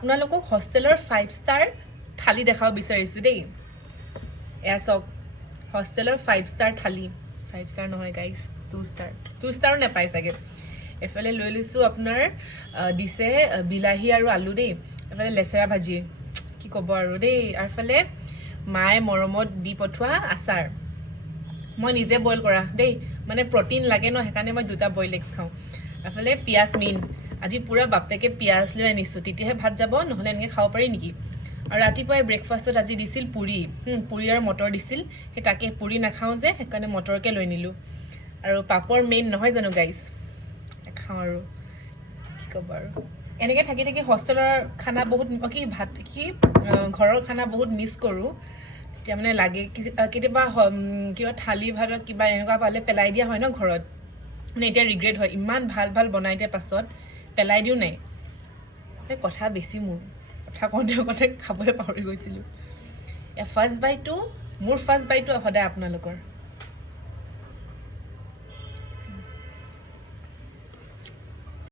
আপোনালোকক হোষ্টেলৰ 5 ষ্টাৰ থালি দেখাব বিচাৰিছোঁ দেই এয়া চাওক হোষ্টেলৰ 5 ষ্টাৰ থালি 5 ষ্টাৰ নহয় গাইজ 2 ষ্টাৰো নাপায় চাগে এফালে লৈ লৈছোঁ আপোনাৰ দিছে বিলাহী আৰু আলু দেই এফালে লেচেৰা ভাজি কি ক'ব আৰু দেই আৰু এফালে মায়ে মৰমত দি পঠোৱা আচাৰ মই নিজে বইল কৰা দেই মানে প্ৰটিন লাগে ন সেইকাৰণে মই 2টা বইল এগ খাওঁ এফালে পিয়াজ মেইন আজি পুৰা বাপেকে পিয়াজ লৈ আনিছোঁ তেতিয়াহে ভাত যাব নহ'লে এনেকৈ খাব পাৰি নেকি আৰু ৰাতিপুৱাই ব্ৰেকফাষ্টত আজি দিছিল পুৰি আৰু মটৰ দিছিল সেই তাকে পুৰি নাখাওঁ যে সেইকাৰণে মটৰকে লৈ নিলোঁ আৰু পাপৰ মেইন নহয় জানো গাইজ খাওঁ আৰু কি ক'ব আৰু এনেকৈ থাকি থাকি হোষ্টেলৰ খানা বহুত কি ভাত কি ঘৰৰ খানা বহুত মিছ কৰোঁ তেতিয়া মানে লাগে কেতিয়াবা কিবা থালি ভাতত কিবা এনেকুৱা পালে পেলাই দিয়া হয় ন ঘৰত মানে এতিয়া ৰিগ্ৰেট হয় ইমান ভাল ভাল বনাই দিয়া পাছত পেলাই দিও নাই সেই কথা বেছি কথা কওঁতে খাবলৈ পাহৰি গৈছিলোঁ ফাৰ্ষ্ট বাইটো মোৰ ফাৰ্ষ্ট বাইটো সদায় আপোনালোকৰ